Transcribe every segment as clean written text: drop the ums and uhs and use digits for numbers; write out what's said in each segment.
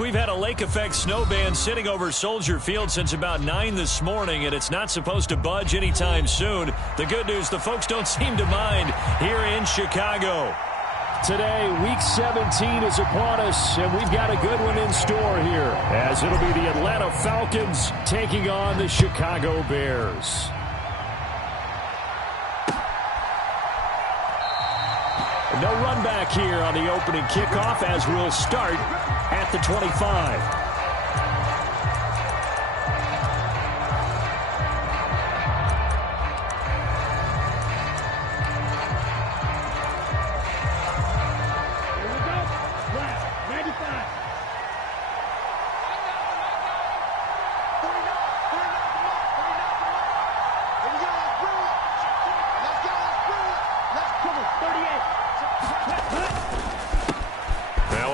We've had a lake effect snow band sitting over Soldier Field since about 9 this morning, and it's not supposed to budge anytime soon. The good news, the folks don't seem to mind here in Chicago. Today, Week 17 is upon us, and we've got a good one in store here, as it'll be the Atlanta Falcons taking on the Chicago Bears. No run back here on the opening kickoff as we'll start at the 25.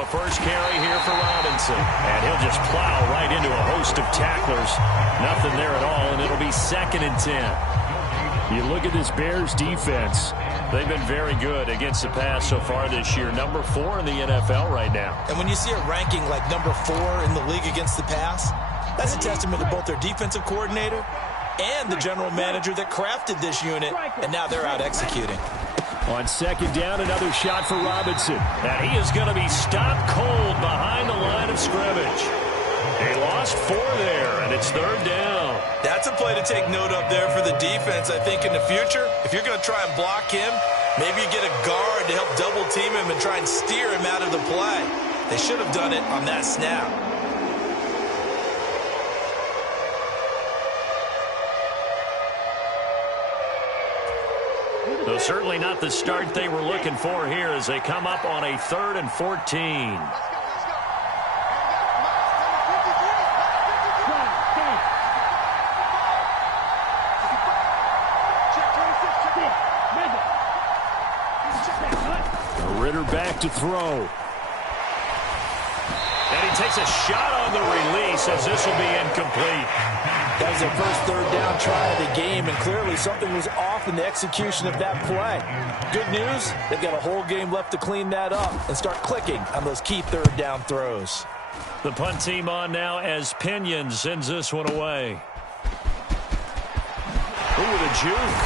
First carry here for Robinson. And he'll just plow right into a host of tacklers. Nothing there at all, and it'll be 2nd and 10. You look at this Bears defense. They've been very good against the pass so far this year. Number 4 in the NFL right now. And when you see a ranking like number 4 in the league against the pass, that's a testament to both their defensive coordinator and the general manager that crafted this unit, and now they're out executing. On 2nd down, another shot for Robinson. And he is going to be stopped cold behind the line of scrimmage. He lost 4 there, and it's 3rd down. That's a play to take note of there for the defense. I think in the future, if you're going to try and block him, maybe you get a guard to help double team him and try and steer him out of the play. They should have done it on that snap. So certainly not the start they were looking for here as they come up on a 3rd and 14. Ritter back to throw. And he takes a shot on the release as this will be incomplete. That was their first 3rd down try of the game, and clearly something was off in the execution of that play. Good news, they've got a whole game left to clean that up and start clicking on those key 3rd down throws. The punt team on now as Pinion sends this one away. Ooh, the juke.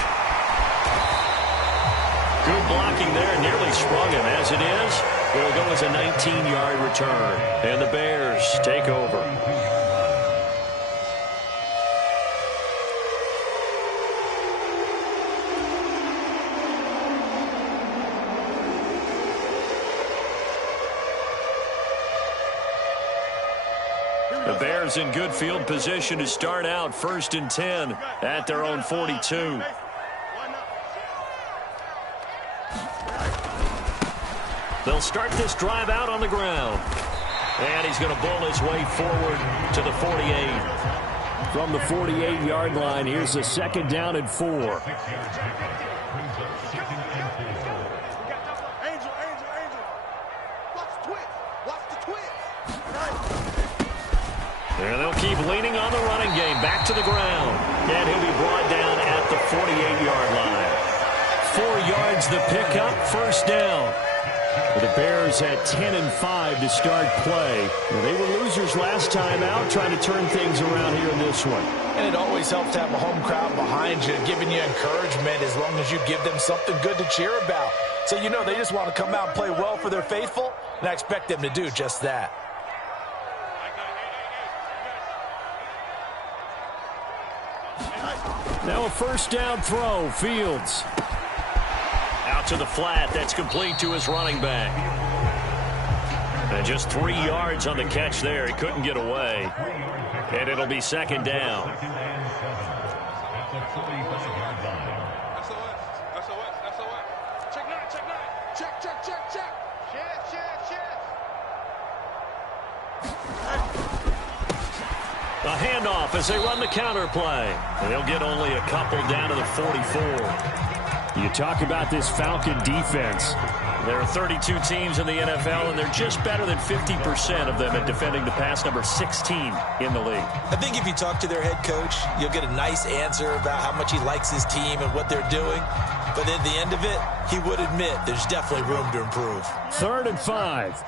Good blocking there, nearly sprung him. As it is, it'll go as a 19-yard return. And the Bears take over. The Bears in good field position to start out 1st and 10 at their own 42. They'll start this drive out on the ground. And he's going to bowl his way forward to the 48. From the 48-yard line, here's a 2nd down and 4. And they'll keep leaning on the running game. Back to the ground. And he'll be brought down at the 48-yard line. 4 yards the pickup, 1st down. The Bears at 10 and 5 to start play. Well, they were losers last time out, trying to turn things around here in this one. And it always helps to have a home crowd behind you, giving you encouragement as long as you give them something good to cheer about. So you know they just want to come out and play well for their faithful, and I expect them to do just that. Now a 1st down throw, Fields. Out to the flat, that's complete to his running back. And just 3 yards on the catch there, he couldn't get away. And it'll be 2nd down. A handoff as they run the counter play. And they'll get only a couple down to the 44. You talk about this Falcon defense. There are 32 teams in the NFL, and they're just better than 50% of them at defending the pass, number 16 in the league. I think if you talk to their head coach, you'll get a nice answer about how much he likes his team and what they're doing. But at the end of it, he would admit there's definitely room to improve. 3rd and 5.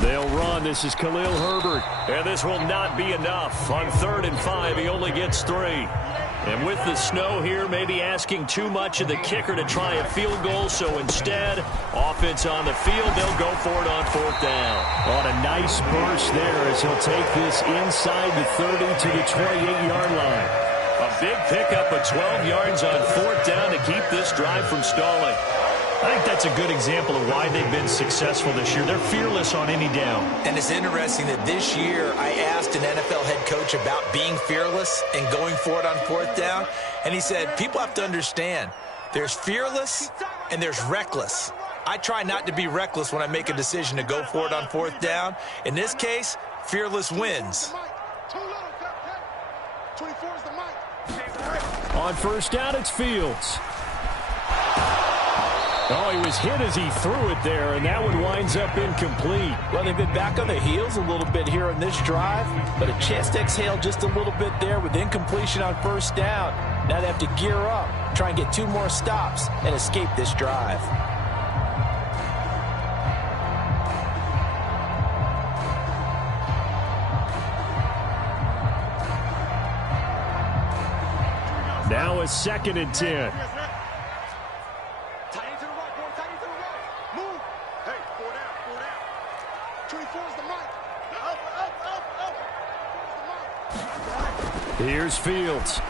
They'll run. This is Khalil Herbert. And this will not be enough. On 3rd and 5, he only gets 3. And with the snow here, maybe asking too much of the kicker to try a field goal. So instead, offense on the field, they'll go for it on 4th down. On a nice burst there as he'll take this inside the 30 to the 28-yard line. A big pickup of 12 yards on 4th down to keep this drive from stalling. I think that's a good example of why they've been successful this year. They're fearless on any down. And it's interesting that this year I asked an NFL head coach about being fearless and going for it on 4th down. And he said, people have to understand, there's fearless and there's reckless. I try not to be reckless when I make a decision to go for it on 4th down. In this case, fearless wins. On 1st down, it's Fields. Oh, he was hit as he threw it there, and that one winds up incomplete. Well, they've been back on their heels a little bit here in this drive, but a chance to exhale just a little bit there with incompletion on 1st down. Now they have to gear up, try and get 2 more stops, and escape this drive. Now a 2nd and 10. Here's Fields.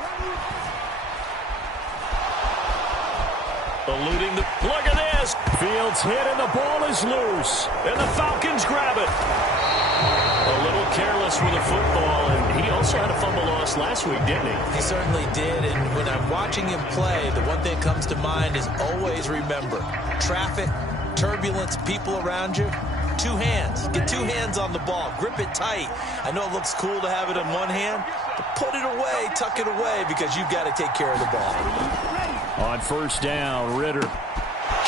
Eluding the... Look at this! Fields hit and the ball is loose. And the Falcons grab it. A little careless with the football, and he also had a fumble loss last week, didn't he? He certainly did, and when I'm watching him play, the one thing that comes to mind is always remember, traffic, turbulence, people around you, 2 hands. Get 2 hands on the ball. Grip it tight. I know it looks cool to have it in one hand, but put it away, tuck it away, because you've got to take care of the ball. On 1st down, Ritter.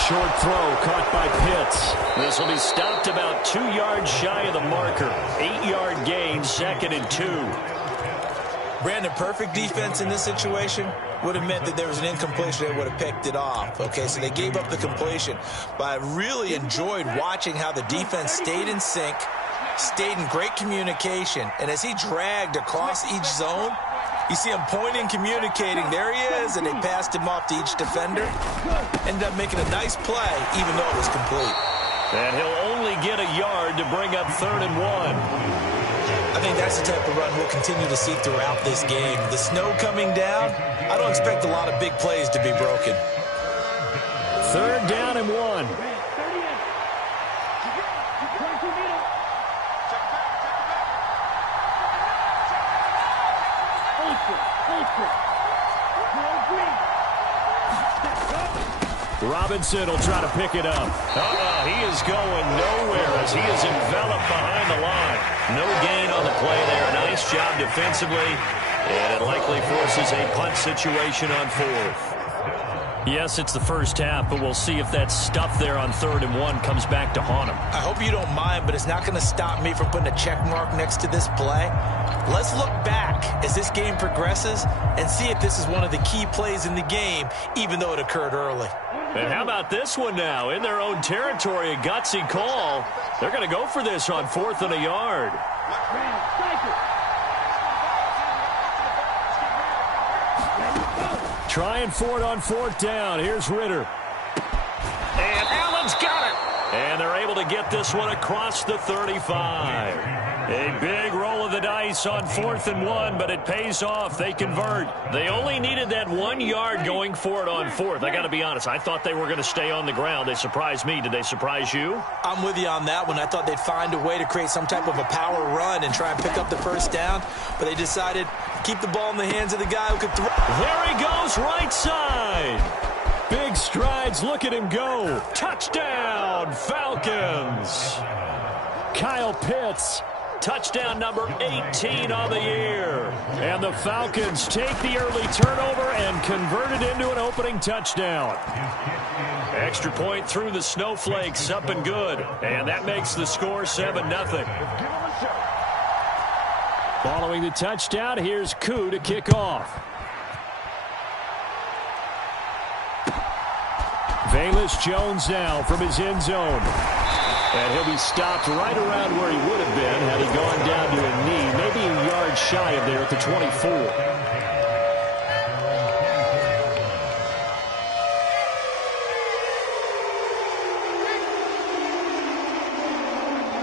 Short throw caught by Pitts. This will be stopped about 2 yards shy of the marker. 8-yard gain, 2nd and 2. Brandon, perfect defense in this situation would have meant that there was an incompletion. They would have picked it off. Okay, so they gave up the completion. But I really enjoyed watching how the defense stayed in sync, stayed in great communication. And as he dragged across each zone, you see him pointing, communicating. There he is, and they passed him off to each defender. Ended up making a nice play, even though it was complete. And he'll only get a yard to bring up 3rd and 1. I think that's the type of run we'll continue to see throughout this game. The snow coming down, I don't expect a lot of big plays to be broken. 3rd down and 1. Robinson will try to pick it up. He is going nowhere as he is enveloped behind the line. No gain on the play there. Nice job defensively. And it likely forces a punt situation on 4th. Yes, it's the first half, but we'll see if that stuff there on 3rd and 1 comes back to haunt him. I hope you don't mind, but it's not going to stop me from putting a check mark next to this play. Let's look back as this game progresses and see if this is one of the key plays in the game, even though it occurred early. And how about this one now? In their own territory, a gutsy call. They're going to go for this on 4th and a yard. Trying for it on 4th down. Here's Ritter. And Allen's got it. And they're able to get this one across the 35. A big roll of the dice on 4th and 1, but it pays off. They convert. They only needed that 1 yard going for it on 4th. I got to be honest. I thought they were going to stay on the ground. They surprised me. Did they surprise you? I'm with you on that one. I thought they'd find a way to create some type of a power run and try and pick up the 1st down, but they decided to keep the ball in the hands of the guy who could throw. There he goes, right side. Big strides. Look at him go. Touchdown, Falcons. Kyle Pitts. Touchdown number 18 on the year. And the Falcons take the early turnover and convert it into an opening touchdown. Extra point through the snowflakes, up and good. And that makes the score 7-0. Following the touchdown, here's Koo to kick off. Bayless Jones now from his end zone. And he'll be stopped right around where he would have been had he gone down to a knee, maybe a yard shy of there at the 24.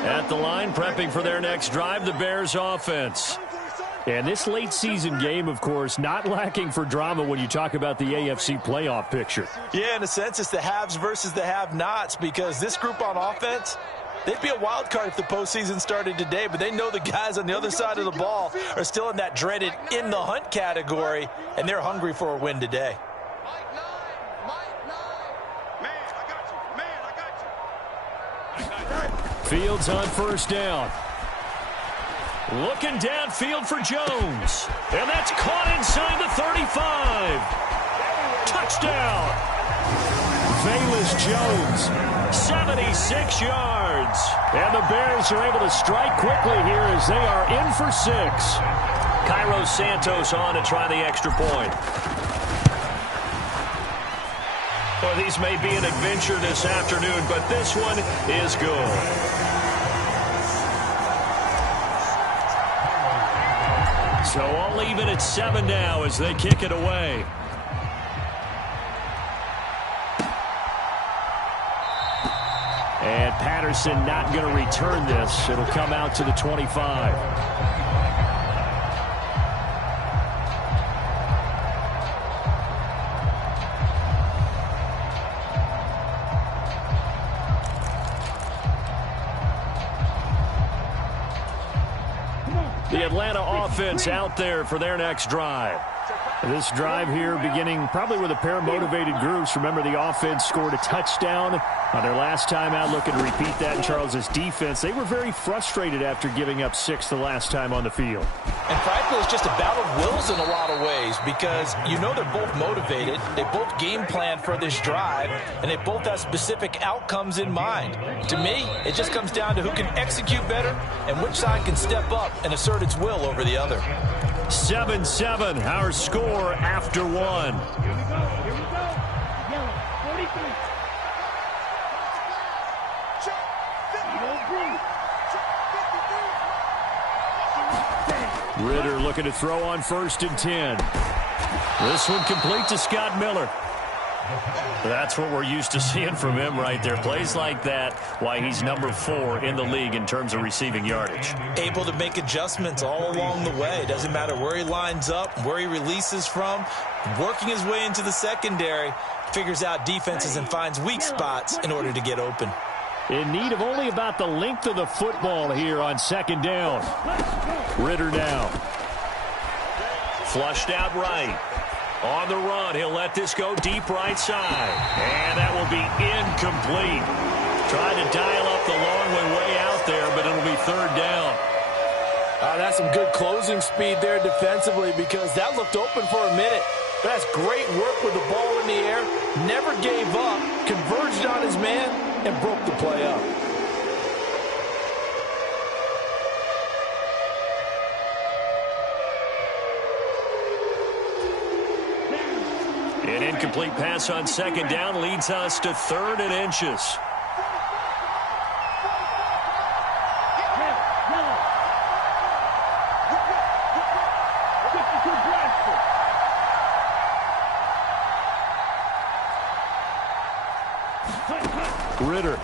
At the line, prepping for their next drive, the Bears offense. And this late season game, of course, not lacking for drama when you talk about the AFC playoff picture. Yeah, in a sense, it's the haves versus the have-nots, because this group on offense, they'd be a wild card if the postseason started today, but they know the guys on the other side of the ball are still in that dreaded in the hunt category, and they're hungry for a win today. Fields on first down. Looking downfield for Jones. And that's caught inside the 35. Touchdown. Bayless Jones, 76 yards. And the Bears are able to strike quickly here as they are in for 6. Cairo Santos on to try the extra point. Well, these may be an adventure this afternoon, but this one is good. So all even at 7 now as they kick it away. And Patterson not going to return this. It'll come out to the 25. The Atlanta offense out there for their next drive. This drive here beginning probably with a pair of motivated groups. Remember, the offense scored a touchdown on their last time out, looking to repeat that in Charles's defense. They were very frustrated after giving up 6 the last time on the field. And frankly, it's just a battle of wills in a lot of ways, because you know they're both motivated, they both game plan for this drive, and they both have specific outcomes in mind. To me, it just comes down to who can execute better and which side can step up and assert its will over the other. 7-7, our score after 1. Here we go. Yellow, 43. Ritter looking to throw on 1st and 10. This one complete to Scott Miller. That's what we're used to seeing from him right there. Plays like that, why he's number 4 in the league in terms of receiving yardage. Able to make adjustments all along the way. Doesn't matter where he lines up, where he releases from. Working his way into the secondary, figures out defenses and finds weak spots in order to get open. In need of only about the length of the football here on 2nd down. Ritter now. Flushed out right. On the run, he'll let this go deep right side. And that will be incomplete. Trying to dial up the long way out there, but it'll be 3rd down. That's some good closing speed there defensively, because that looked open for a minute. That's great work with the ball in the air. Never gave up, converged on his man, and broke the play up. An incomplete pass on 2nd down leads us to 3rd and inches. Ritter.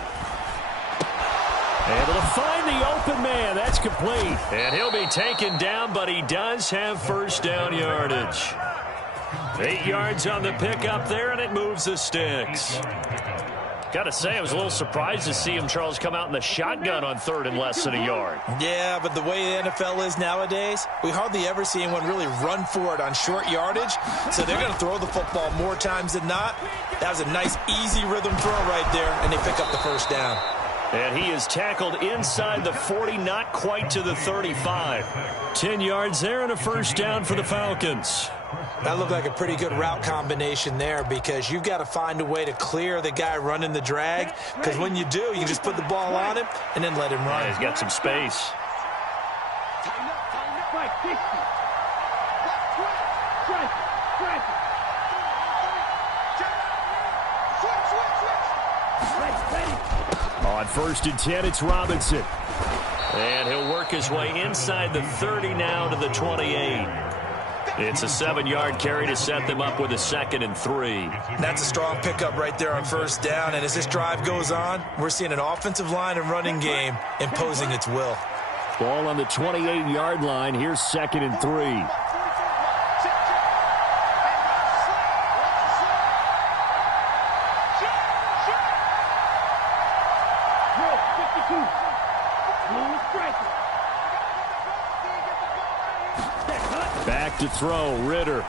Able to find the open man. That's complete. And he'll be taken down, but he does have 1st down yardage. 8 yards on the pickup there, and it moves the sticks. Got to say, I was a little surprised to see him, Charles, come out in the shotgun on 3rd and less than a yard. Yeah, but the way the NFL is nowadays, we hardly ever see anyone really run for it on short yardage. So they're going to throw the football more times than not. That was a nice, easy rhythm throw right there, and they pick up the 1st down. And he is tackled inside the 40, not quite to the 35. 10 yards there and a 1st down for the Falcons. That looked like a pretty good route combination there, because you've got to find a way to clear the guy running the drag, because when you do, you can just put the ball on him and then let him run. Yeah, he's got some space. On 1st and 10, it's Robinson. And he'll work his way inside the 30 now to the 28. It's a 7-yard carry to set them up with a 2nd and 3. That's a strong pickup right there on 1st down. And as this drive goes on, we're seeing an offensive line and running game imposing its will. Ball on the 28-yard line. Here's 2nd and 3. Back to throw, Ritter.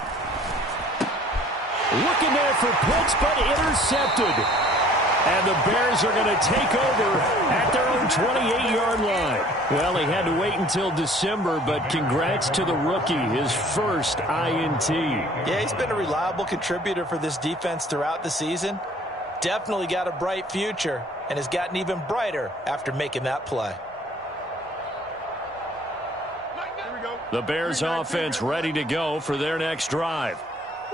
Looking there for Pitts, but intercepted. And the Bears are going to take over at their own 28-yard line. Well, he had to wait until December, but congrats to the rookie, his first INT. Yeah, he's been a reliable contributor for this defense throughout the season. Definitely got a bright future and has gotten even brighter after making that play. The Bears offense ready to go for their next drive.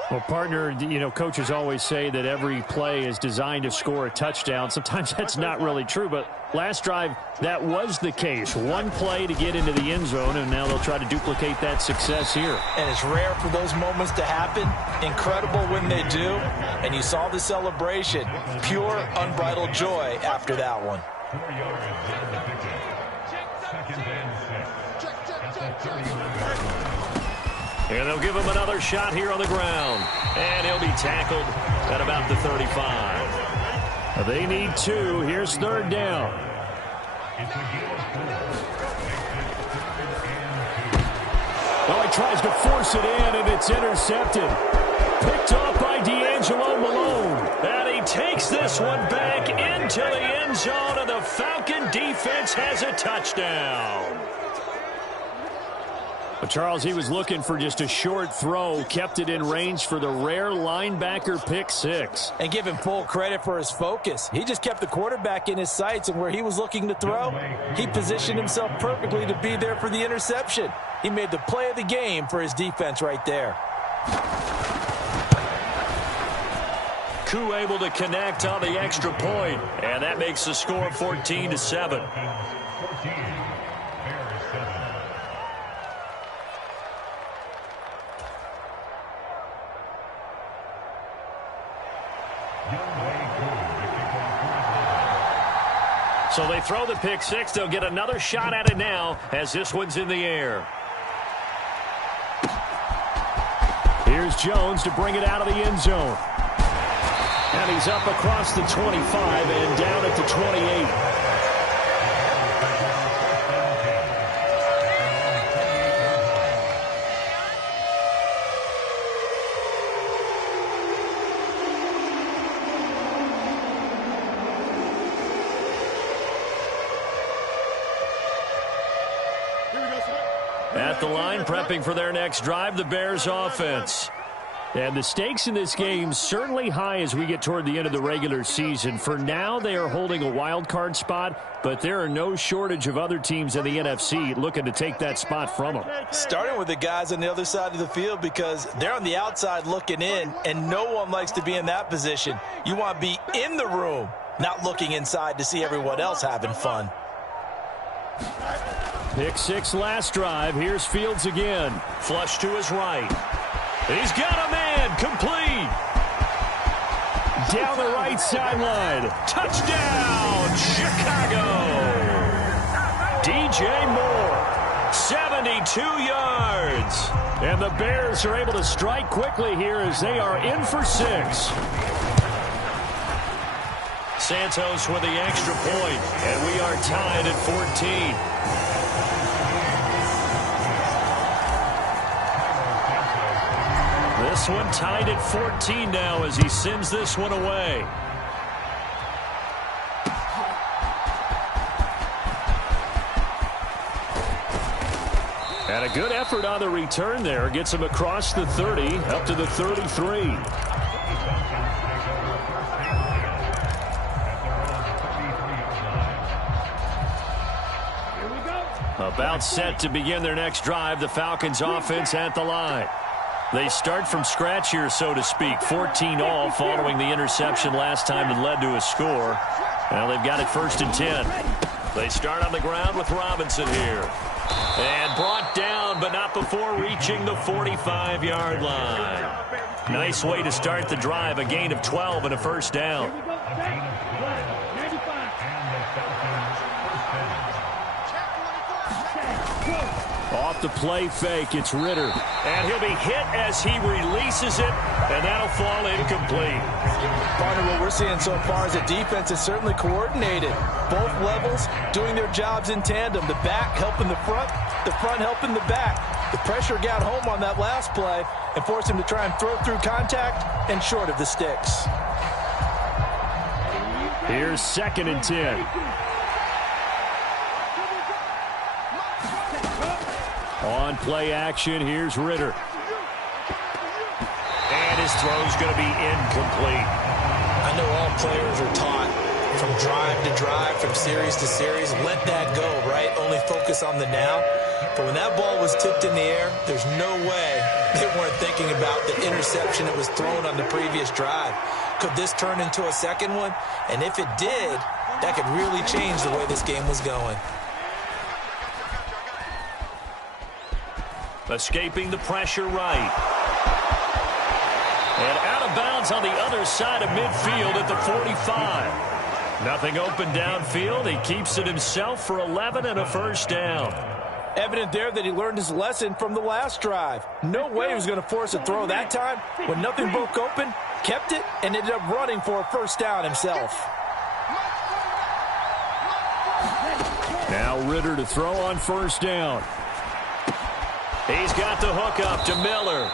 Well, partner, coaches always say that every play is designed to score a touchdown. Sometimes that's not really true, but last drive, that was the case. One play to get into the end zone, and now they'll try to duplicate that success here. And it's rare for those moments to happen. Incredible when they do. And you saw the celebration. Pure, unbridled joy after that one. And they'll give him another shot here on the ground. And he'll be tackled at about the 35. They need 2. Here's 3rd down. Oh, he tries to force it in, and it's intercepted. Picked off by D'Angelo Malone. And he takes this one back into the end zone, and the Falcon defense has a touchdown. But Charles, he was looking for just a short throw, kept it in range for the rare linebacker pick 6. And give him full credit for his focus. He just kept the quarterback in his sights, and where he was looking to throw, he positioned himself perfectly to be there for the interception. He made the play of the game for his defense right there. Koo able to connect on the extra point, and that makes the score 14-7. So they throw the pick 6. They'll get another shot at it now as this one's in the air. Here's Jones to bring it out of the end zone. And he's up across the 25 and down at the 28. At the line, prepping for their next drive, the Bears offense. And the stakes in this game certainly high as we get toward the end of the regular season. For now, they are holding a wild card spot, but there are no shortage of other teams in the NFC looking to take that spot from them. Starting with the guys on the other side of the field because they're on the outside looking in, and no one likes to be in that position. You want to be in the room, not looking inside to see everyone else having fun. Pick 6 last drive. Here's Fields again. Flush to his right. He's got a man, complete. Down the right sideline. Touchdown, Chicago. DJ Moore, 72 yards. And the Bears are able to strike quickly here as they are in for 6. Santos with the extra point, and we are tied at 14. This one tied at 14 now as he sends this one away. And a good effort on the return there. Gets him across the 30, up to the 33. About set to begin their next drive, the Falcons offense at the line. They start from scratch here, so to speak. 14 all following the interception last time that led to a score. Well, they've got it 1st and 10. They start on the ground with Robinson here. And brought down, but not before reaching the 45-yard line. Nice way to start the drive, a gain of 12 and a 1st down. Off the play fake, it's Ritter. And he'll be hit as he releases it, and that'll fall incomplete. Partner, what we're seeing so far is the defense is certainly coordinated. Both levels doing their jobs in tandem. The back helping the front helping the back. The pressure got home on that last play and forced him to try and throw through contact and short of the sticks. Here's 2nd and 10. On play action, here's Ritter. And his throw's going to be incomplete. I know all players are taught from drive to drive, from series to series, let that go, right? Only focus on the now. But when that ball was tipped in the air, there's no way they weren't thinking about the interception that was thrown on the previous drive. Could this turn into a second one? And if it did, that could really change the way this game was going. Escaping the pressure right. And out of bounds on the other side of midfield at the 45. Nothing open downfield. He keeps it himself for 11 and a 1st down. Evident there that he learned his lesson from the last drive. No way he was going to force a throw that time. When nothing broke open, kept it, and ended up running for a 1st down himself. Now Ritter to throw on 1st down. He's got the hook up to Miller.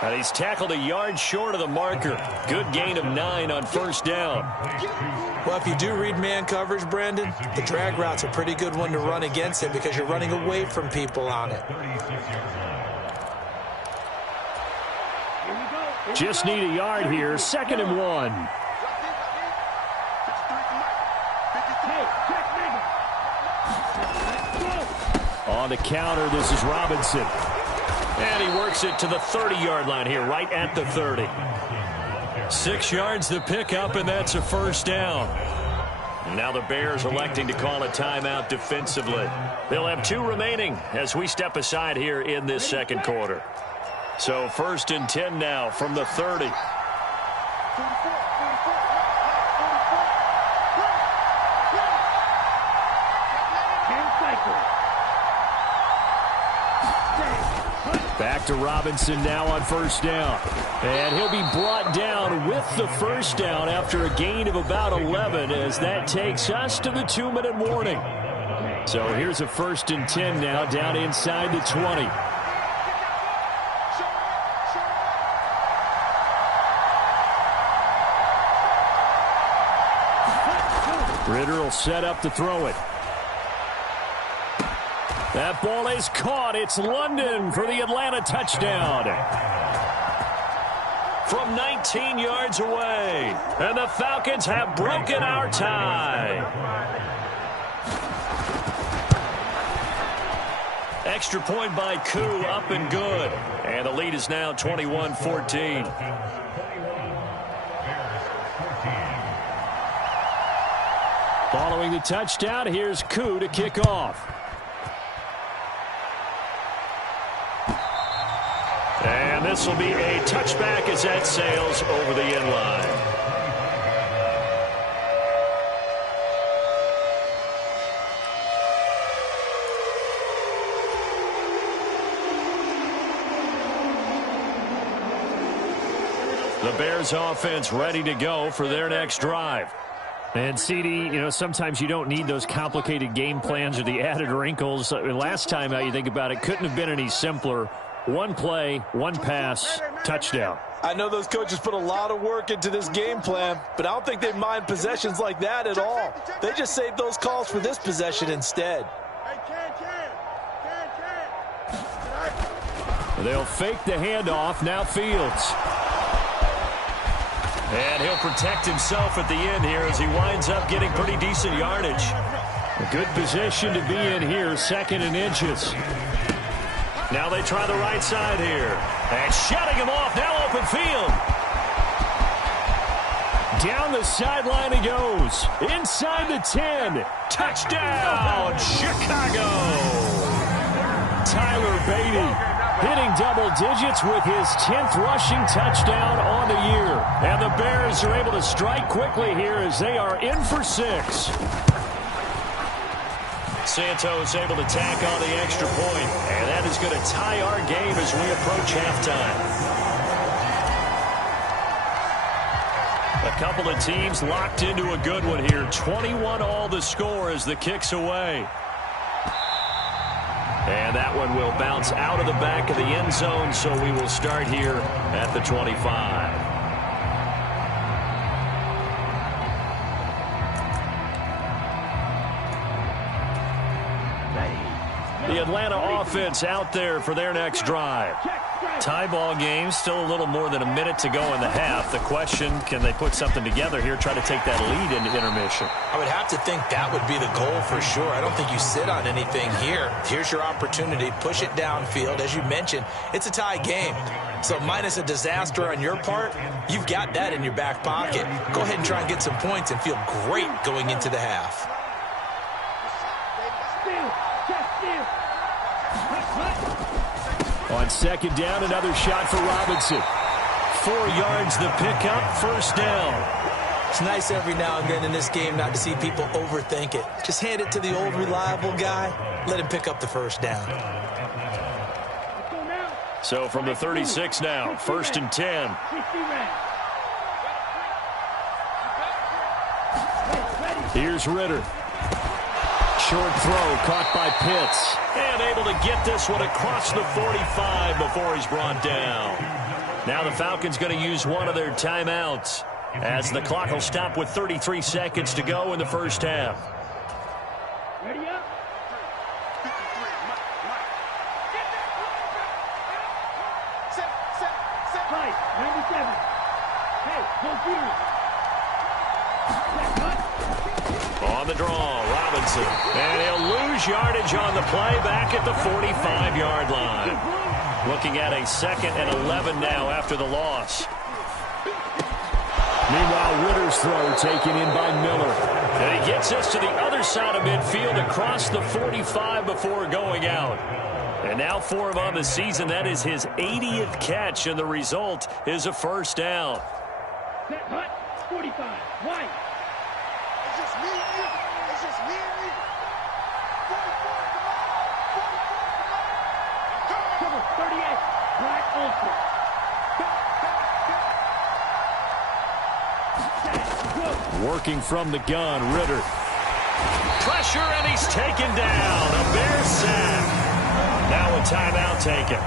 And he's tackled a yard short of the marker. Good gain of 9 on 1st down. Well, if you do read man coverage, Brandon, the drag route's a pretty good one to run against it because you're running away from people on it. Just need a yard here. 2nd and 1. On the counter, this is Robinson. And he works it to the 30-yard line here, right at the 30. 6 yards the pickup, and that's a 1st down. Now the Bears electing to call a timeout defensively. They'll have 2 remaining as we step aside here in this 2nd quarter. So 1st and 10 now from the 30. Back to Robinson now on 1st down. And he'll be brought down with the 1st down after a gain of about 11 as that takes us to the 2-minute warning. So here's a 1st and 10 now down inside the 20. Ritter will set up to throw it. That ball is caught. It's London for the Atlanta touchdown. From 19 yards away. And the Falcons have broken our tie. Extra point by Koo, up and good. And the lead is now 21-14. Following the touchdown, here's Koo to kick off. And this will be a touchback as that sails over the end line. The Bears offense ready to go for their next drive. And, CD, sometimes you don't need those complicated game plans or the added wrinkles. Last time out, you think about it, couldn't have been any simpler. 1 play, 1 pass, touchdown. I know those coaches put a lot of work into this game plan, but I don't think they mind possessions like that at all. They just saved those calls for this possession instead. They'll fake the handoff. Now Fields. And he'll protect himself at the end here as he winds up getting pretty decent yardage. A good position to be in here, 2nd and inches. Now they try the right side here. And shutting him off, now open field. Down the sideline he goes. Inside the 10. Touchdown, Chicago. Tyler Beatty hitting double digits with his 10th rushing touchdown on the year. And the Bears are able to strike quickly here as they are in for 6. Santos able to tack on the extra point, and that is going to tie our game as we approach halftime. A couple of teams locked into a good one here. 21-all the score as the kick's away. And that one will bounce out of the back of the end zone, so we will start here at the 25. The Atlanta offense out there for their next drive. Tie ball game, still a little more than a minute to go in the half. The question, can they put something together here, try to take that lead into intermission? I would have to think that would be the goal for sure. I don't think you sit on anything here. Here's your opportunity. Push it downfield. As you mentioned, it's a tie game. So minus a disaster on your part, you've got that in your back pocket. Go ahead and try and get some points and feel great going into the half. On second down, another shot for Robinson. 4 yards the pickup, first down. It's nice every now and then in this game not to see people overthink it. Just hand it to the old reliable guy. Let him pick up the first down. So from the 36 now, first and 10. Here's Ritter. Short throw caught by Pitts. And able to get this one across the 45 before he's brought down. Now the Falcons going to use one of their timeouts as the clock will stop with 33 seconds to go in the first half. Ready up. Right, 97. Hey, go On the draw, Robinson. And he'll lose yardage on the play back at the 45-yard line. Looking at a 2nd and 11 now after the loss. Meanwhile, Ritter's throw taken in by Miller. And he gets us to the other side of midfield across the 45 before going out. And now for him on the season, that is his 80th catch, and the result is a first down. Set, hut, 45, white. It's just me and you. It's just me and you. 44, come on. Cover, 38, black ultra. Working from the gun, Ritter. Pressure, and he's taken down. A Bears sack. Now a timeout taken.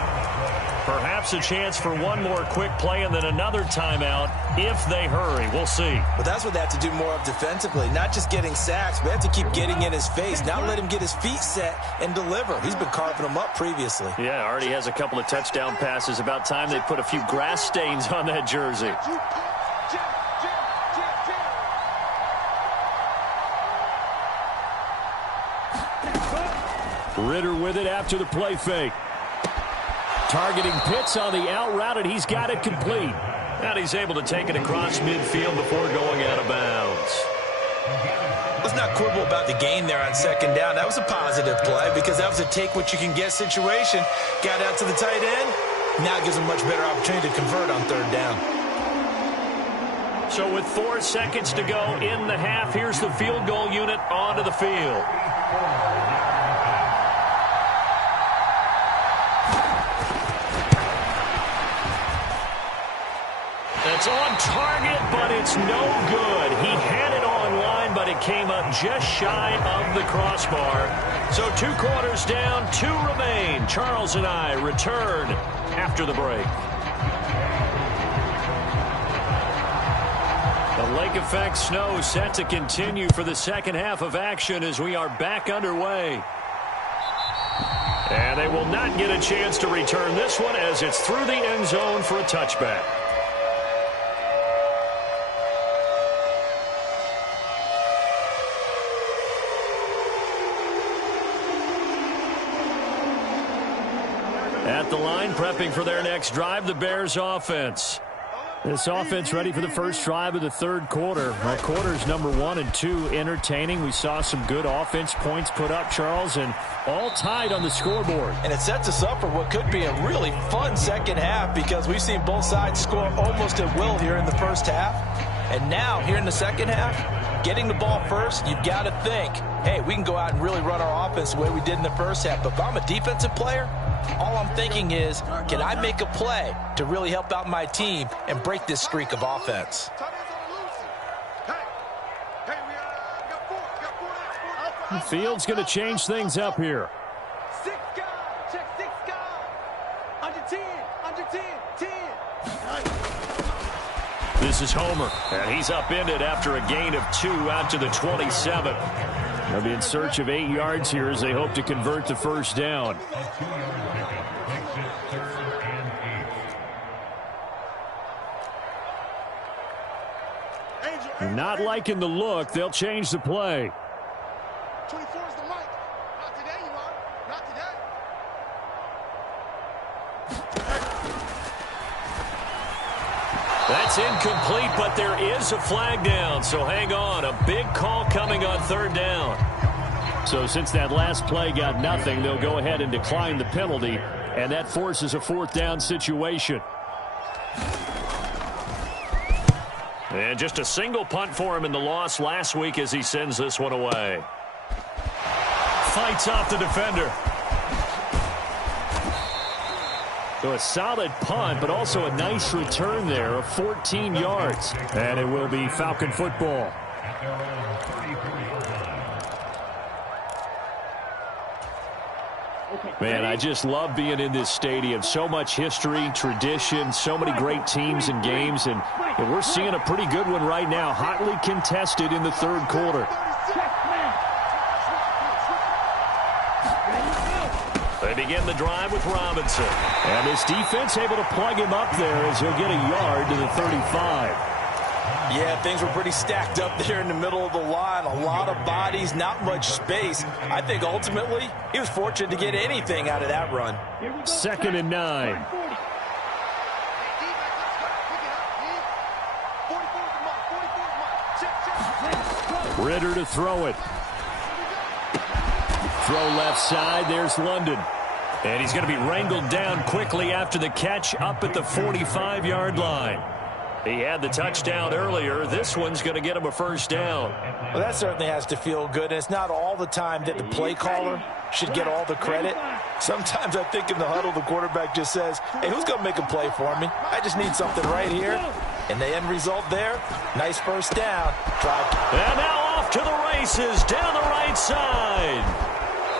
Perhaps a chance for one more quick play and then another timeout if they hurry. We'll see. But that's what they have to do more of defensively. Not just getting sacks, but they have to keep getting in his face. Now let him get his feet set and deliver. He's been carving them up previously. Yeah, already has a couple of touchdown passes. About time they put a few grass stains on that jersey. Ritter with it after the play fake. Targeting Pitts on the out route, and he's got it complete. And he's able to take it across midfield before going out of bounds. Let's not quibble about the gain there on second down. That was a positive play because that was a take-what-you-can-get situation. Got out to the tight end. Now it gives him much better opportunity to convert on third down. So with 4 seconds to go in the half, here's the field goal unit onto the field. It's on target, but it's no good. He had it online, but it came up just shy of the crossbar. So 2 quarters down, 2 remain. Charles and I return after the break. The lake effect snow set to continue for the second half of action as we are back underway. And they will not get a chance to return this one as it's through the end zone for a touchback. At the line, prepping for their next drive, the Bears offense. This offense ready for the first drive of the third quarter. Well, quarters number 1 and 2 entertaining. We saw some good offense points put up, Charles, and all tied on the scoreboard. And it sets us up for what could be a really fun second half because we've seen both sides score almost at will here in the first half. And now, here in the second half, getting the ball first, you've got to think, hey, we can go out and really run our offense the way we did in the first half. But if I'm a defensive player, all I'm thinking is, can I make a play to really help out my team and break this streak of offense? The field's going to change things up here. 6 guard, check 6 guard. Under 10, under 10, 10. This is Homer, and he's upended after a gain of 2 out to the 27. They'll be in search of 8 yards here as they hope to convert the first down. Not liking the look. They'll change the play. 24 is the mic. Not today, you are. Not today. That's incomplete, but there is a flag down, so hang on. A big call coming on third down. So since that last play got nothing, they'll go ahead and decline the penalty, and that forces a fourth down situation. And just a single punt for him in the loss last week as he sends this one away. Fights off the defender. So a solid punt, but also a nice return there of 14 yards. And it will be Falcon football. Man, I just love being in this stadium. So much history, tradition, so many great teams and games. And we're seeing a pretty good one right now, hotly contested in the third quarter. They begin the drive with Robinson. And this defense able to plug him up there as he'll get a yard to the 35. Yeah, things were pretty stacked up there in the middle of the line. A lot of bodies, not much space. I think ultimately he was fortunate to get anything out of that run. 2nd and 9. Ritter to throw it. Throw left side. There's London. And he's going to be wrangled down quickly after the catch up at the 45-yard line. He had the touchdown earlier. This one's going to get him a first down. Well, that certainly has to feel good. And it's not all the time that the play caller should get all the credit. Sometimes I think in the huddle, the quarterback just says, hey, who's going to make a play for me? I just need something right here. And the end result there, nice first down. And now off to the races down the right side.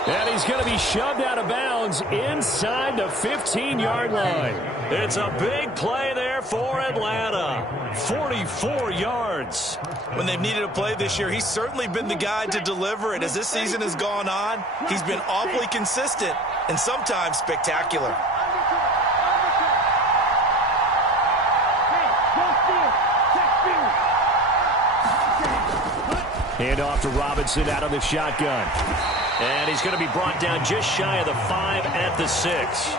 And he's going to be shoved out of bounds inside the 15-yard line. It's a big play there for Atlanta. 44 yards. When they've needed a play this year, he's certainly been the guy to deliver it. As this season has gone on, he's been awfully consistent and sometimes spectacular. Hand off to Robinson out of the shotgun. And he's going to be brought down just shy of the 5 at the 6.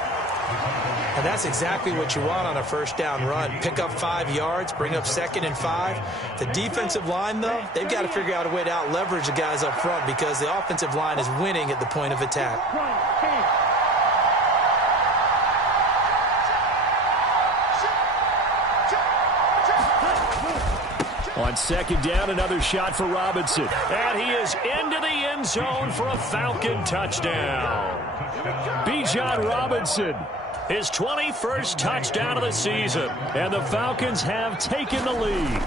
And that's exactly what you want on a first down run. Pick up 5 yards, bring up 2nd and 5. The defensive line, though, they've got to figure out a way to out-leverage the guys up front because the offensive line is winning at the point of attack. On 2nd down, another shot for Robinson. And he is into the end zone for a Falcon touchdown. Bijan Robinson. His 21st touchdown of the season. And the Falcons have taken the lead.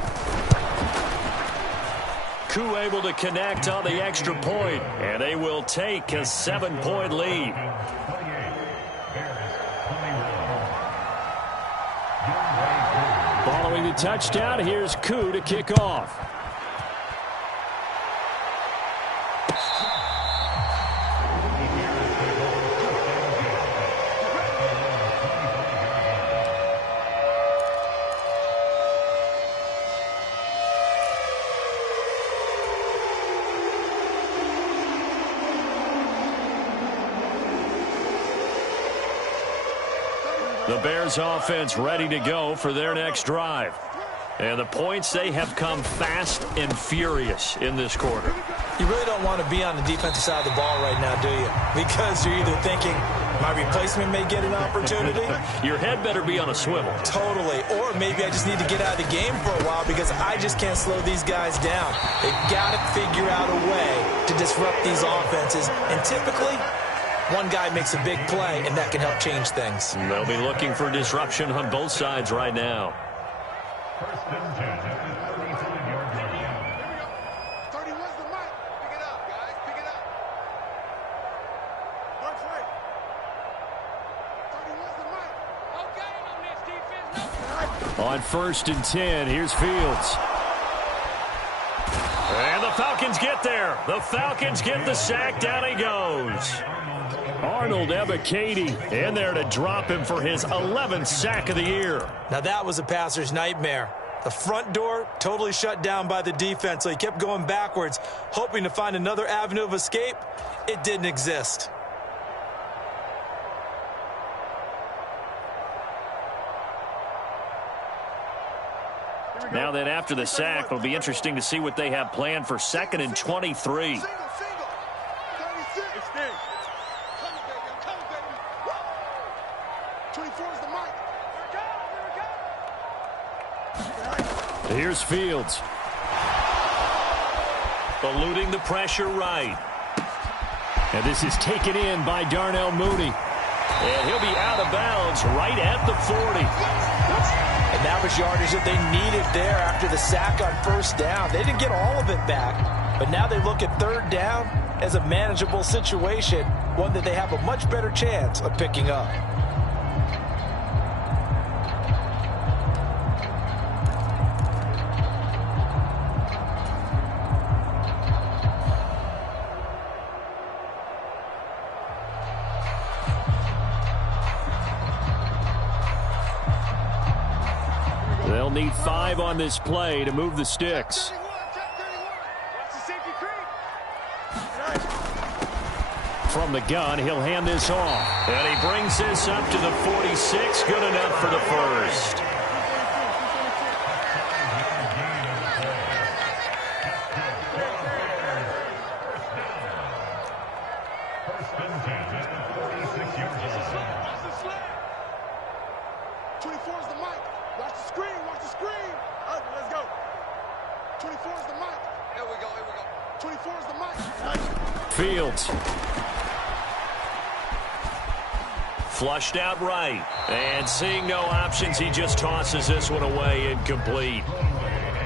Koo able to connect on the extra point. And they will take a 7-point lead. Following the touchdown, here's Koo to kick off. The Bears offense ready to go for their next drive. And the points, they have come fast and furious in this quarter. You really don't want to be on the defensive side of the ball right now, do you? Because you're either thinking, my replacement may get an opportunity. Your head better be on a swivel. Totally. Or maybe I just need to get out of the game for a while because I just can't slow these guys down. They've got to figure out a way to disrupt these offenses. And typically, one guy makes a big play, and that can help change things. And they'll be looking for disruption on both sides right now. 31's the mic. Pick it up, guys. Pick it up. Mark's right. 31's the mic. Okay on this defense. On 1st and 10, here's Fields. And the Falcons get there. The Falcons get the sack. Down he goes. Arnold Ebiketie in there to drop him for his 11th sack of the year. Now that was a passer's nightmare. The front door totally shut down by the defense, so he kept going backwards, hoping to find another avenue of escape. It didn't exist. Now then, after the sack, it'll be interesting to see what they have planned for 2nd and 23. Single. 36. Extend. Come, baby. Come, baby. Woo! 24's the mic. Here we go. Here's Fields. Eluding the pressure right. And this is taken in by Darnell Mooney. And he'll be out of bounds right at the 40. And that was yardage that they needed there after the sack on 1st down. They didn't get all of it back, but now they look at 3rd down as a manageable situation, one that they have a much better chance of picking up. They'll need 5 on this play to move the sticks. From the gun, he'll hand this off. And he brings this up to the 46. Good enough for the first. Fields. Flushed out right. And seeing no options, he just tosses this one away incomplete.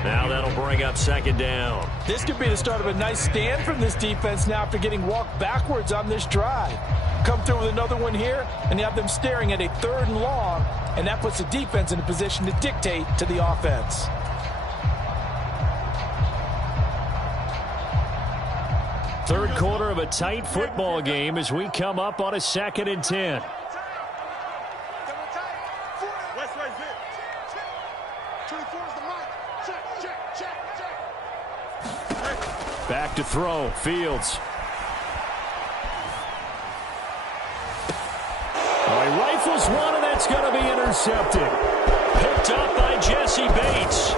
Now that'll bring up 2nd down. This could be the start of a nice stand from this defense now after getting walked backwards on this drive. Come through with another one here, and you have them staring at a 3rd and long, and that puts the defense in a position to dictate to the offense. Third quarter of a tight football game as we come up on a 2nd and 10. Back to throw. Fields. He rifles one, and that's going to be intercepted. Picked up by Jesse Bates.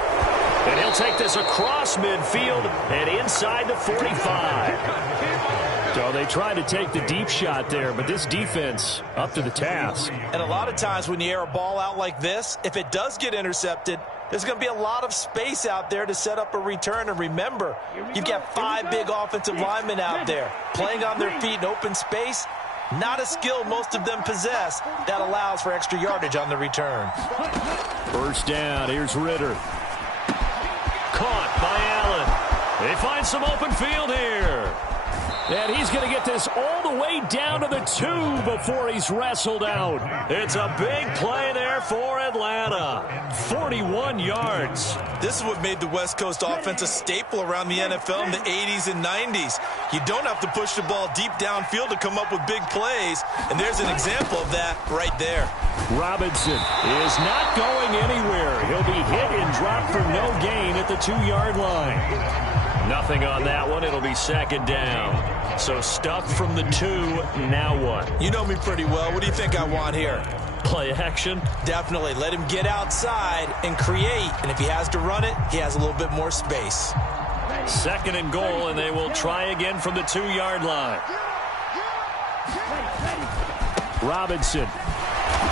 And he'll take this across midfield and inside the 45. So they tried to take the deep shot there, but this defense up to the task. And a lot of times when you air a ball out like this, if it does get intercepted, there's going to be a lot of space out there to set up a return. And remember, you've got 5 big offensive linemen out there playing on their feet in open space. Not a skill most of them possess that allows for extra yardage on the return. 1st down. Here's Ritter. Caught by Allen. They find some open field here. And he's going to get this all the way down to the 2 before he's wrestled out. It's a big play there for Atlanta. 41 yards. This is what made the West Coast offense a staple around the NFL in the 80s and 90s. You don't have to push the ball deep downfield to come up with big plays, and there's an example of that right there. Robinson is not going anywhere. He'll be hit and dropped for no gain at the 2-yard line. Nothing on that one. It'll be 2nd down. So stuck from the 2. Now what? You know me pretty well. What do you think I want here? Play action. Definitely. Let him get outside and create. And if he has to run it, he has a little bit more space. 2nd and goal, and they will try again from the 2-yard line. Robinson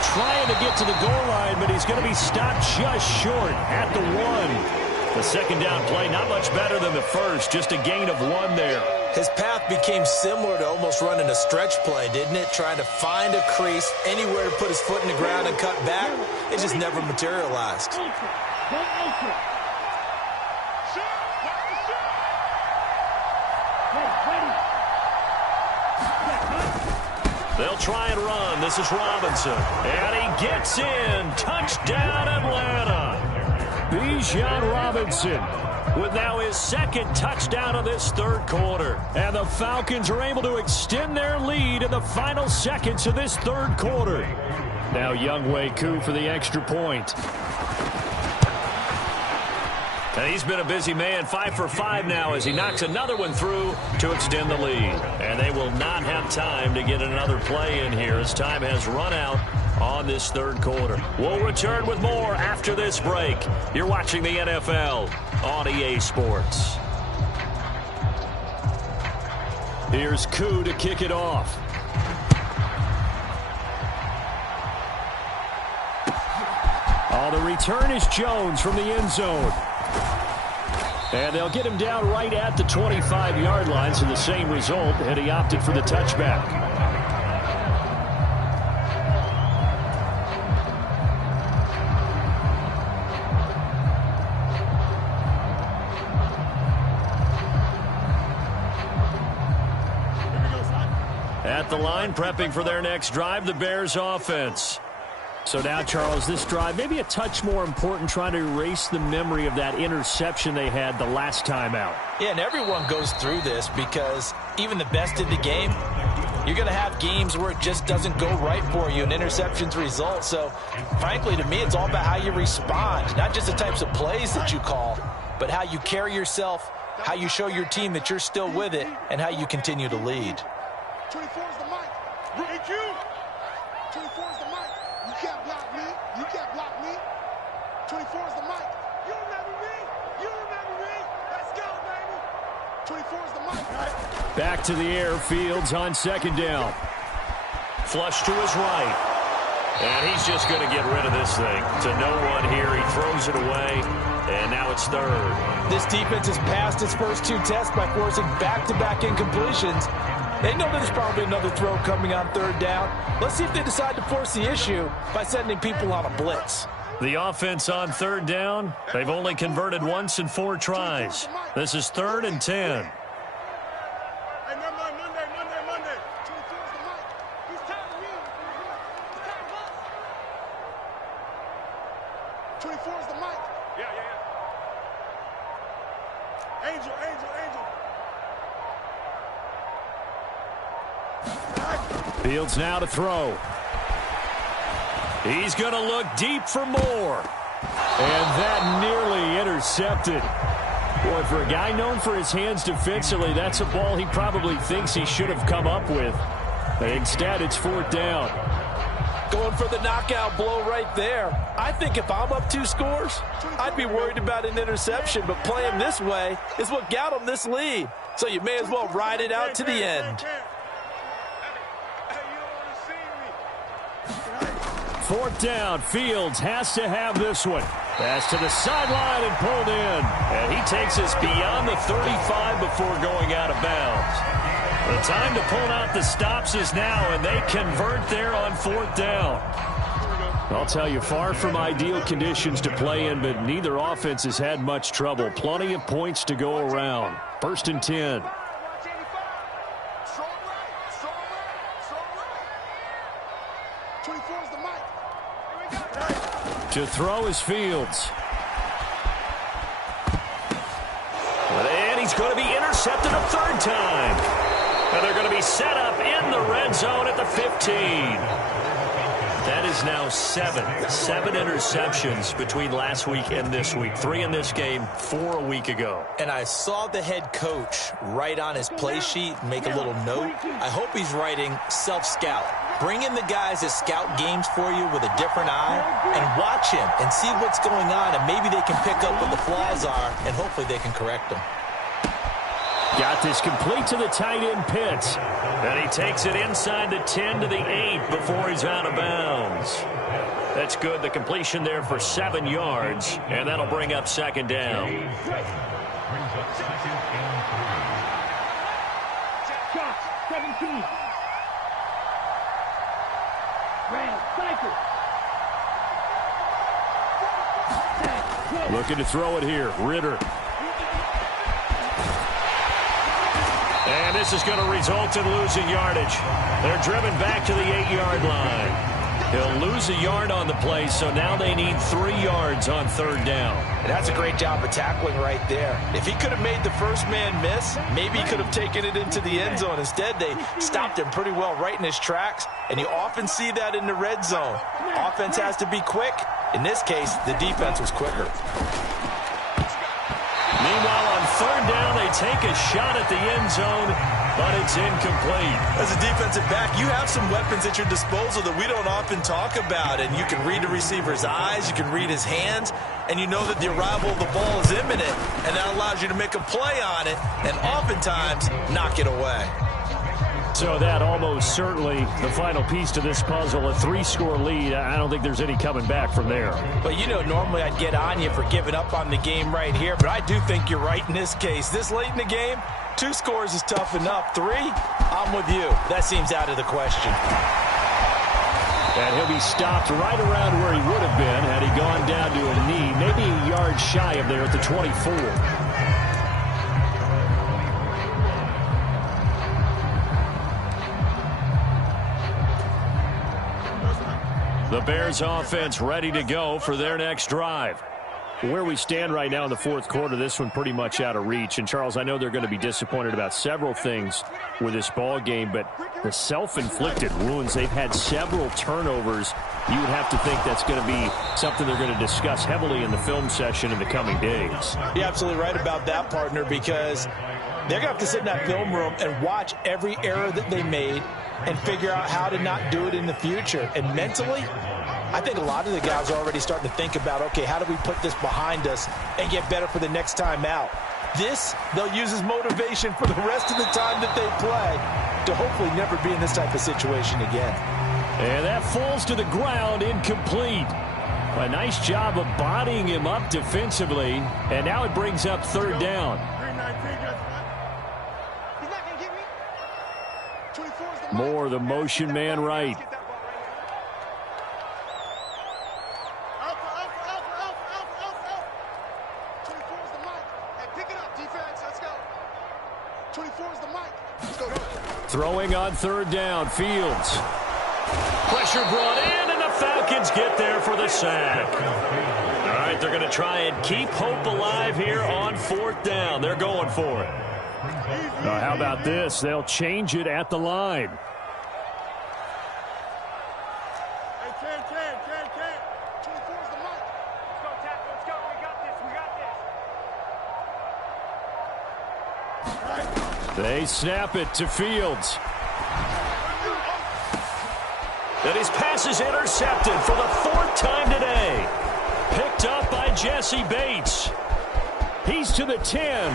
trying to get to the goal line, but he's going to be stopped just short at the 1. The 2nd down play, not much better than the first, just a gain of 1 there. His path became similar to almost running a stretch play, didn't it? Trying to find a crease, anywhere to put his foot in the ground and cut back. It just never materialized. They'll try and run. This is Robinson. And he gets in. Touchdown, Atlanta. Bijan Robinson with now his 2nd touchdown of this 3rd quarter. And the Falcons are able to extend their lead in the final seconds of this 3rd quarter. Now Younghoe Koo for the extra point. And he's been a busy man, 5 for 5 now as he knocks another one through to extend the lead. And they will not have time to get another play in here as time has run out on this 3rd quarter. We'll return with more after this break. You're watching the NFL on EA Sports. Here's Koo to kick it off. Oh, the return is Jones from the end zone. And they'll get him down right at the 25-yard line, so the same result, and he opted for the touchback. At the line, prepping for their next drive, the Bears offense. So now, Charles, this drive maybe a touch more important, trying to erase the memory of that interception they had the last time out. Yeah, and everyone goes through this because even the best in the game, you're going to have games where it just doesn't go right for you and interceptions result. So, frankly, to me, it's all about how you respond, not just the types of plays that you call, but how you carry yourself, how you show your team that you're still with it, and how you continue to lead. 24 is the mic. Thank you. 24 is the mic. You can't block me. You can't block me. 24 is the mic. You remember me. You remember me. Let's go, baby. 24 is the mic. Back to the air. Fields on 2nd down. Flush to his right. And he's just going to get rid of this thing. To no one here. He throws it away. And now it's 3rd. This defense has passed its first 2 tests by forcing back-to-back incompletions. They know there's probably another throw coming on 3rd down. Let's see if they decide to force the issue by sending people on a blitz. The offense on 3rd down, they've only converted once in 4 tries. This is 3rd and 10. Hey, never mind. Monday. 24 is the mic. He's tired of me. He's tired of us. 24 is the mic. Yeah. Angel. Fields now to throw. He's going to look deep for more. And that nearly intercepted. Boy, for a guy known for his hands defensively, that's a ball he probably thinks he should have come up with. But instead, it's 4th down. Going for the knockout blow right there. I think if I'm up 2 scores, I'd be worried about an interception. But playing this way is what got him this lead. So you may as well ride it out to the end. 4th down. Fields has to have this one. Pass to the sideline and pulled in. And he takes us beyond the 35 before going out of bounds. The time to pull out the stops is now, and they convert there on 4th down. I'll tell you, far from ideal conditions to play in, but neither offense has had much trouble. Plenty of points to go around. 1st and 10. To throw is Fields. And he's going to be intercepted a 3rd time. And they're going to be set up in the red zone at the 15. That is now 7 interceptions between last week and this week. 3 in this game, 4 a week ago. And I saw the head coach write on his play sheet and make a little note. I hope he's writing self-scout. Bring in the guys that scout games for you with a different eye and watch him and see what's going on, and maybe they can pick up what the flaws are, and hopefully they can correct them. Got this complete to the tight end Pitts. And he takes it inside the 10 to the 8 before he's out of bounds. That's good. The completion there for 7 yards, and that'll bring up second down. Shot, 17. Looking to throw it here. Ritter. And this is going to result in losing yardage. They're driven back to the 8-yard line. He'll lose a yard on the play, so now they need 3 yards on third down. And that's a great job of tackling right there. If he could have made the first man miss, maybe he could have taken it into the end zone. Instead, they stopped him pretty well right in his tracks, and you often see that in the red zone. Offense has to be quick. In this case, the defense was quicker. Meanwhile, on third down, they take a shot at the end zone, but it's incomplete. As a defensive back, you have some weapons at your disposal that we don't often talk about, and you can read the receiver's eyes, you can read his hands, and you know that the arrival of the ball is imminent, and that allows you to make a play on it, and oftentimes knock it away. So that almost certainly the final piece to this puzzle, a 3-score lead. I don't think there's any coming back from there. But, you know, normally I'd get on you for giving up on the game right here, but I do think you're right in this case. This late in the game, 2 scores is tough enough. 3, I'm with you. That seems out of the question. And he'll be stopped right around where he would have been had he gone down to a knee, maybe a yard shy of there at the 24. The Bears offense ready to go for their next drive. Where we stand right now in the fourth quarter, this one pretty much out of reach. And, Charles, I know they're going to be disappointed about several things with this ball game, but the self-inflicted wounds, they've had several turnovers. You would have to think that's going to be something they're going to discuss heavily in the film session in the coming days. You're absolutely right about that, partner, because they're going to have to sit in that film room and watch every error that they made and figure out how to not do it in the future. And mentally, I think a lot of the guys are already starting to think about, okay, how do we put this behind us and get better for the next time out? This, they'll use as motivation for the rest of the time that they play to hopefully never be in this type of situation again. And that falls to the ground, incomplete. A nice job of bodying him up defensively, and now it brings up third down. Moore, the motion man right. Throwing on third down, Fields. Pressure brought in, and the Falcons get there for the sack. All right, they're going to try and keep hope alive here on fourth down. They're going for it. How about this? They'll change it at the line. They snap it to Fields. And his pass is intercepted for the 4th time today. Picked up by Jesse Bates. He's to the 10.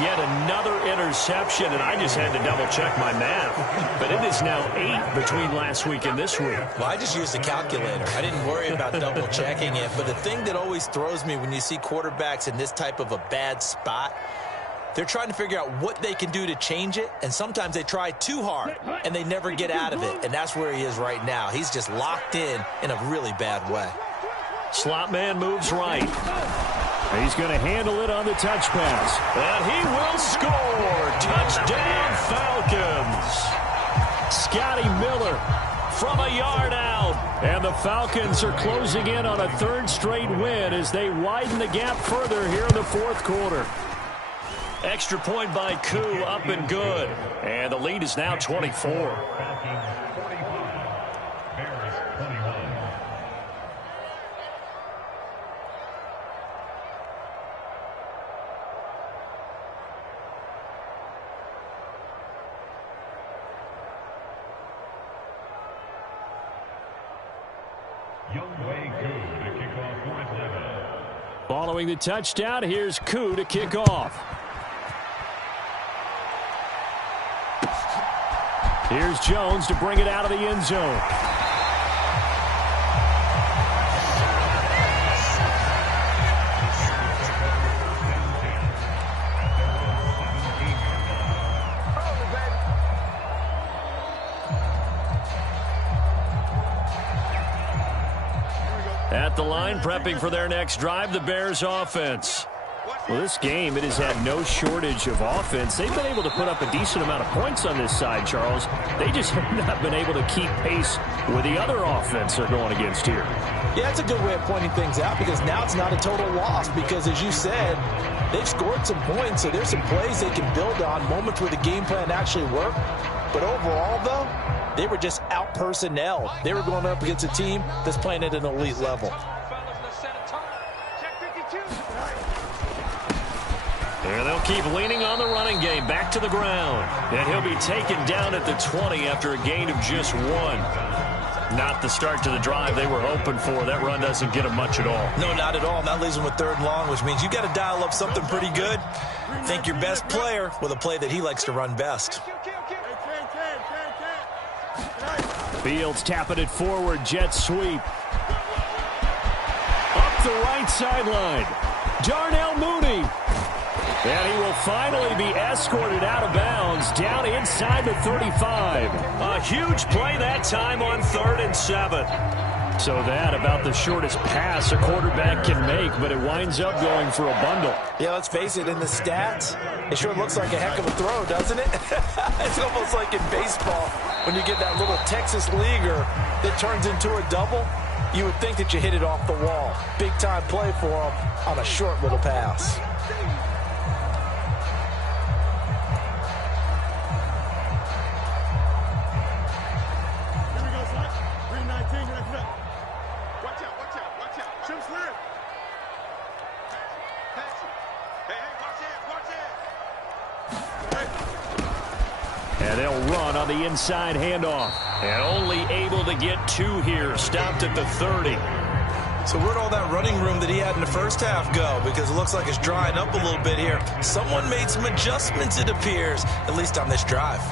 Yet another interception, and I just had to double-check my math. But it is now 8 between last week and this week. Well, I just used a calculator. I didn't worry about double-checking it. But the thing that always throws me when you see quarterbacks in this type of a bad spot, they're trying to figure out what they can do to change it, and sometimes they try too hard, and they never get out of it. And that's where he is right now. He's just locked in a really bad way. Slot man moves right. He's going to handle it on the touch pass. And he will score. Touchdown, Falcons. Scotty Miller from a yard out. And the Falcons are closing in on a 3rd straight win as they widen the gap further here in the fourth quarter. Extra point by Koo, up and good. And the lead is now 24. Following the touchdown, here's Koo to kick off. Here's Jones to bring it out of the end zone. At the line, prepping for their next drive, the Bears offense. Well, this game, it has had no shortage of offense. They've been able to put up a decent amount of points on this side, Charles. They just have not been able to keep pace with the other offense they're going against here. Yeah, that's a good way of pointing things out because now it's not a total loss because, as you said, they've scored some points, so there's some plays they can build on, moments where the game plan actually worked. But overall, though, they were just out-personnel. They were going up against a team that's playing at an elite level. And they'll keep leaning on the running game back to the ground. And he'll be taken down at the 20 after a gain of just 1. Not the start to the drive they were hoping for. That run doesn't get them much at all. No, not at all. And that leaves them with 3rd and long, which means you got to dial up something pretty good. Think your best player with a play that he likes to run best. Fields tapping it forward. Jet sweep. Up the right sideline. Darnell Mooney. And he will finally be escorted out of bounds down inside the 35. A huge play that time on 3rd and 7. So that about the shortest pass a quarterback can make, but it winds up going for a bundle. Yeah, let's face it, in the stats, it sure looks like a heck of a throw, doesn't it? It's almost like in baseball when you get that little Texas leaguer that turns into a double. You would think that you hit it off the wall. Big time play for him on a short little pass. And they'll run on the inside handoff. And only able to get 2 here. Stopped at the 30. So where'd all that running room that he had in the first half go? Because it looks like it's drying up a little bit here. Someone made some adjustments, it appears, at least on this drive.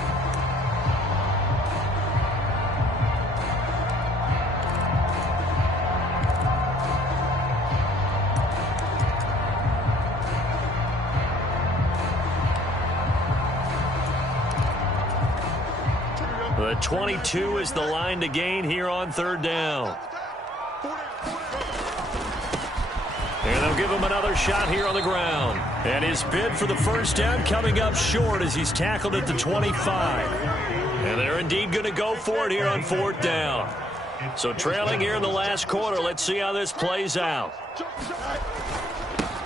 The 22 is the line to gain here on 3rd down. And they'll give him another shot here on the ground. And his bid for the first down coming up short as he's tackled at the 25. And they're indeed going to go for it here on 4th down. So trailing here in the last quarter, let's see how this plays out.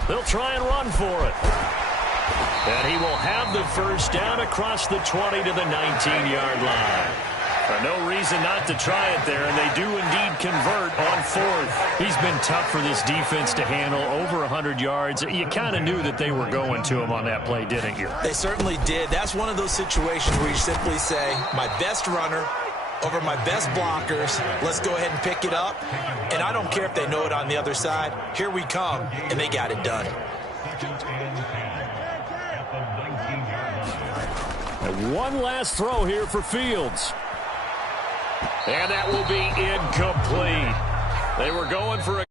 They'll try and run for it. And he will have the first down across the 20 to the 19-yard line. No reason not to try it there, and they do indeed convert on 4th. He's been tough for this defense to handle, over 100 yards. You kind of knew that they were going to him on that play, didn't you? They certainly did. That's one of those situations where you simply say, my best runner over my best blockers, let's go ahead and pick it up. And I don't care if they know it on the other side. Here we come, and they got it done. And one last throw here for Fields. And that will be incomplete. They were going for a